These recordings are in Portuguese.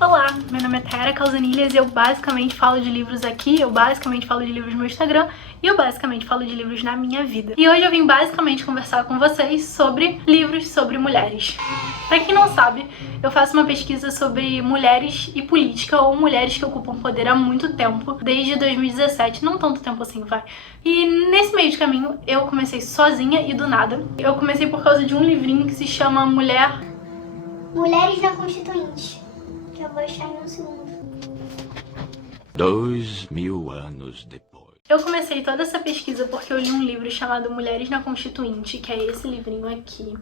Olá, meu nome é Tayara Calzanilhas e eu basicamente falo de livros aqui, eu basicamente falo de livros no meu Instagram e eu basicamente falo de livros na minha vida. E hoje eu vim basicamente conversar com vocês sobre livros sobre mulheres. Pra quem não sabe, eu faço uma pesquisa sobre mulheres e política, ou mulheres que ocupam poder há muito tempo, desde 2017, não tanto tempo assim, vai. E nesse meio de caminho eu comecei sozinha e do nada. Eu comecei por causa de um livrinho que se chama Mulheres na Constituinte, que eu vou achar em um segundo. 2000 anos depois. Eu comecei toda essa pesquisa porque eu li um livro chamado Mulheres na Constituinte, que é esse livrinho aqui.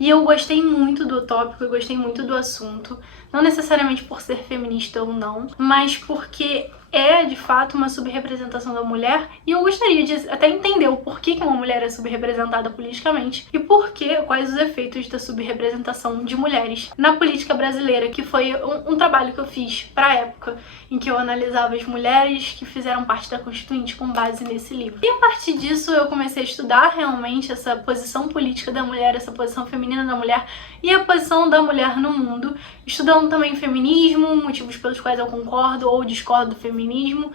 E eu gostei muito do tópico, eu gostei muito do assunto, não necessariamente por ser feminista ou não, mas porque é de fato uma subrepresentação da mulher, e eu gostaria de até entender o porquê que uma mulher é subrepresentada politicamente e quais os efeitos da subrepresentação de mulheres na política brasileira, que foi um trabalho que eu fiz pra época em que eu analisava as mulheres que fizeram parte da Constituinte com base nesse livro. E a partir disso eu comecei a estudar realmente essa posição política da mulher, essa posição feminina da mulher e a posição da mulher no mundo, estudando também feminismo, motivos pelos quais eu concordo ou discordo do feminismo,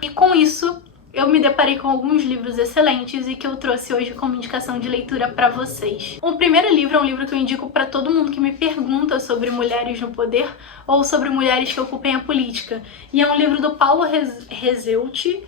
e com isso eu me deparei com alguns livros excelentes e que eu trouxe hoje como indicação de leitura pra vocês. O primeiro livro é um livro que eu indico pra todo mundo que me pergunta sobre mulheres no poder ou sobre mulheres que ocupem a política. E é um livro do Paulo Resulti,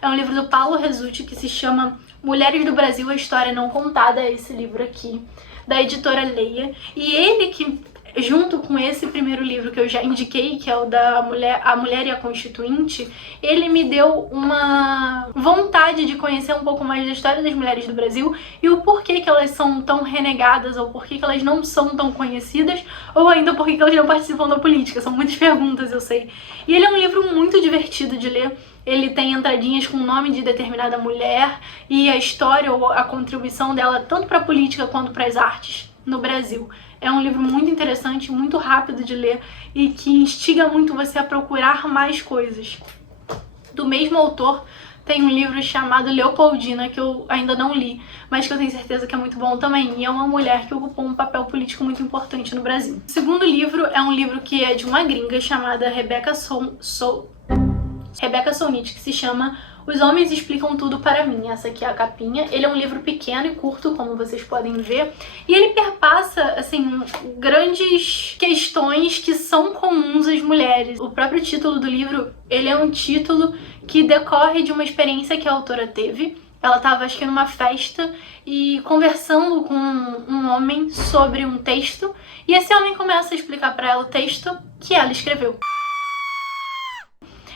é um livro do Paulo Resulti que se chama Mulheres do Brasil, a História Não Contada, é esse livro aqui, da editora Leia. E ele que, junto com esse primeiro livro que eu já indiquei, que é o da A Mulher e a Constituinte, ele me deu uma vontade de conhecer um pouco mais da história das mulheres do Brasil e o porquê que elas são tão renegadas, ou porquê que elas não são tão conhecidas, ou ainda porquê que elas não participam da política. São muitas perguntas, eu sei. E ele é um livro muito divertido de ler. Ele tem entradinhas com o nome de determinada mulher e a história ou a contribuição dela tanto para a política quanto para as artes no Brasil. É um livro muito interessante, muito rápido de ler e que instiga muito você a procurar mais coisas. Do mesmo autor tem um livro chamado Leopoldina, que eu ainda não li, mas que eu tenho certeza que é muito bom também. E é uma mulher que ocupou um papel político muito importante no Brasil. O segundo livro é um livro que é de uma gringa chamada Rebecca Solnit, que se chama Os Homens Explicam Tudo para Mim. Essa aqui é a capinha. Ele é um livro pequeno e curto, como vocês podem ver, e ele perpassa, assim, grandes questões que são comuns às mulheres. O próprio título do livro, ele é um título que decorre de uma experiência que a autora teve. Ela estava, acho que, numa festa e conversando com um homem sobre um texto, e esse homem começa a explicar para ela o texto que ela escreveu.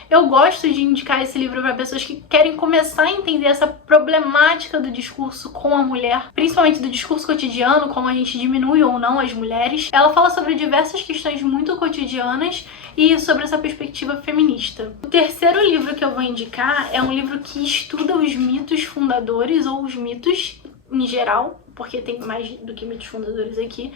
Eu gosto de indicar esse livro para pessoas que querem começar a entender essa problemática do discurso com a mulher, principalmente do discurso cotidiano, como a gente diminui ou não as mulheres. Ela fala sobre diversas questões muito cotidianas e sobre essa perspectiva feminista. O terceiro livro que eu vou indicar é um livro que estuda os mitos fundadores, ou os mitos em geral, porque tem mais do que mitos fundadores aqui,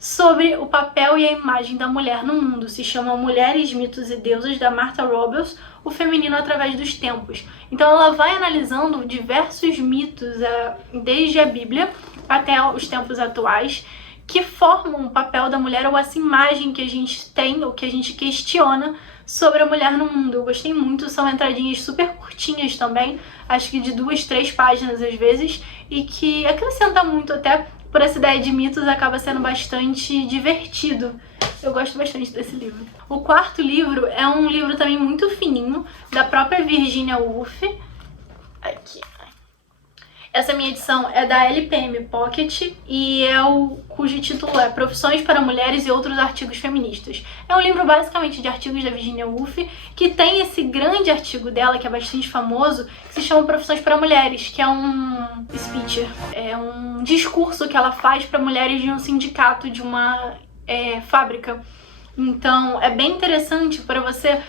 sobre o papel e a imagem da mulher no mundo. Se chama Mulheres, Mitos e Deusas, da Martha Robles, o feminino através dos tempos. Então ela vai analisando diversos mitos, desde a Bíblia até os tempos atuais, que formam o papel da mulher, ou essa imagem que a gente tem, ou que a gente questiona sobre a mulher no mundo. Eu gostei muito, são entradinhas super curtinhas também, acho que de 2, 3 páginas às vezes, e que acrescenta muito até. Por essa ideia de mitos, acaba sendo bastante divertido. Eu gosto bastante desse livro. O quarto livro é um livro também muito fininho, da própria Virginia Woolf. Aqui. Essa minha edição é da LPM Pocket e cujo título é Profissões para Mulheres e Outros Artigos Feministas. É um livro basicamente de artigos da Virginia Woolf, que tem esse grande artigo dela, que é bastante famoso, que se chama Profissões para Mulheres, que é um speech, é um discurso que ela faz para mulheres de um sindicato, de uma fábrica. Então é bem interessante para você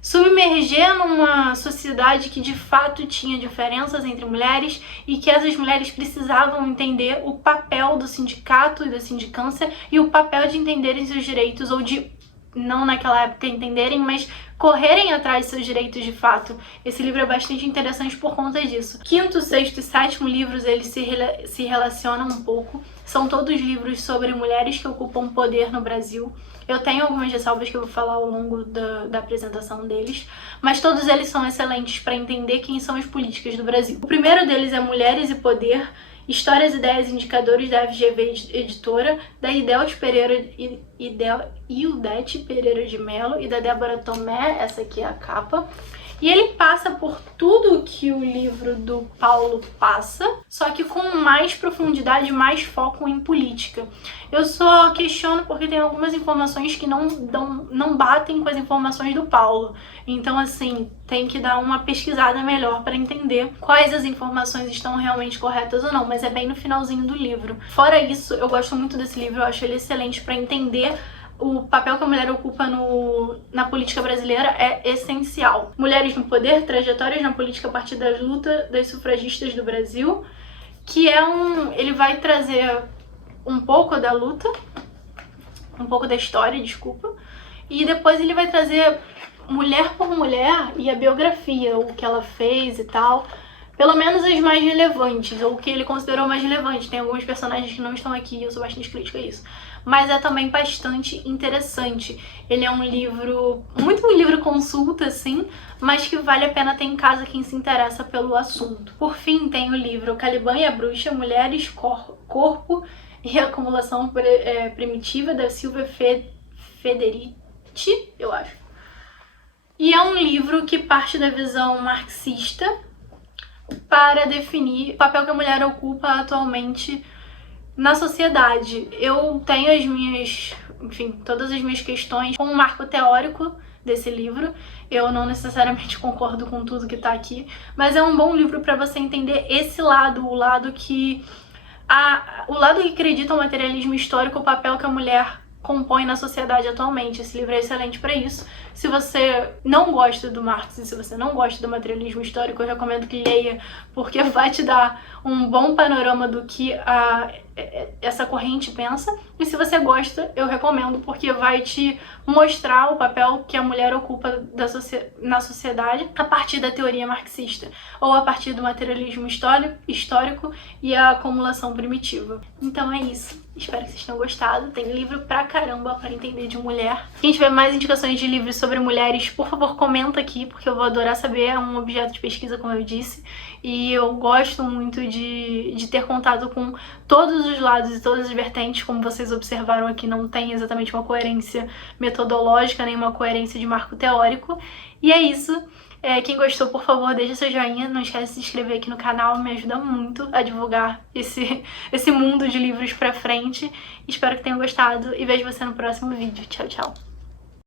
submerger numa sociedade que de fato tinha diferenças entre mulheres e que essas mulheres precisavam entender o papel do sindicato e da sindicância e o papel de entenderem seus direitos, ou de, não naquela época entenderem, mas correrem atrás de seus direitos de fato. Esse livro é bastante interessante por conta disso. Quinto, sexto e sétimo livros, eles se relacionam um pouco. São todos livros sobre mulheres que ocupam poder no Brasil. Eu tenho algumas ressalvas que eu vou falar ao longo da apresentação deles, mas todos eles são excelentes para entender quem são as políticas do Brasil. O primeiro deles é Mulheres e Poder, Histórias, Ideias e Indicadores, da FGV Editora, da Ildete Pereira de Mello e da Débora Tomé, essa aqui é a capa. E ele passa por tudo que o livro do Paulo passa, só que com mais profundidade, mais foco em política. Eu só questiono porque tem algumas informações que não batem com as informações do Paulo. Então, assim, tem que dar uma pesquisada melhor para entender quais as informações estão realmente corretas ou não, mas é bem no finalzinho do livro. Fora isso, eu gosto muito desse livro, eu acho ele excelente para entender o papel que a mulher ocupa na política brasileira é essencial. Mulheres no Poder, Trajetórias na Política a partir das lutas das sufragistas do Brasil, que é ele vai trazer um pouco da luta, um pouco da história, desculpa, e depois ele vai trazer mulher por mulher e a biografia, o que ela fez e tal. Pelo menos as mais relevantes, ou o que ele considerou mais relevante. Tem alguns personagens que não estão aqui, eu sou bastante crítica a isso. Mas é também bastante interessante. Ele é um livro, muito um livro consulta, assim, mas que vale a pena ter em casa quem se interessa pelo assunto. Por fim, tem o livro Caliban e a Bruxa, Mulheres, Corpo e Acumulação Primitiva, da Silvia Federici, eu acho. E é um livro que parte da visão marxista para definir o papel que a mulher ocupa atualmente na sociedade. Eu tenho todas as minhas questões com o marco teórico desse livro. Eu não necessariamente concordo com tudo que tá aqui, mas é um bom livro para você entender esse lado, o lado que acredita no materialismo histórico, o papel que a mulher compõe na sociedade atualmente. Esse livro é excelente para isso. Se você não gosta do Marx e se você não gosta do materialismo histórico, eu recomendo que leia, porque vai te dar um bom panorama do que essa corrente pensa. E se você gosta, eu recomendo, porque vai te mostrar o papel que a mulher ocupa na sociedade a partir da teoria marxista, ou a partir do materialismo histórico e a acumulação primitiva. Então é isso. Espero que vocês tenham gostado. Tem livro pra caramba pra entender de mulher. Quem tiver mais indicações de livros sobre mulheres, por favor, comenta aqui, porque eu vou adorar saber. É um objeto de pesquisa, como eu disse. E eu gosto muito de ter contato com todos os lados e todas as vertentes. Como vocês observaram aqui, não tem exatamente uma coerência metodológica, nem uma coerência de marco teórico. E é isso. Quem gostou, por favor, deixa seu joinha. Não esquece de se inscrever aqui no canal, me ajuda muito a divulgar esse mundo de livros pra frente. Espero que tenham gostado e vejo você no próximo vídeo. Tchau, tchau!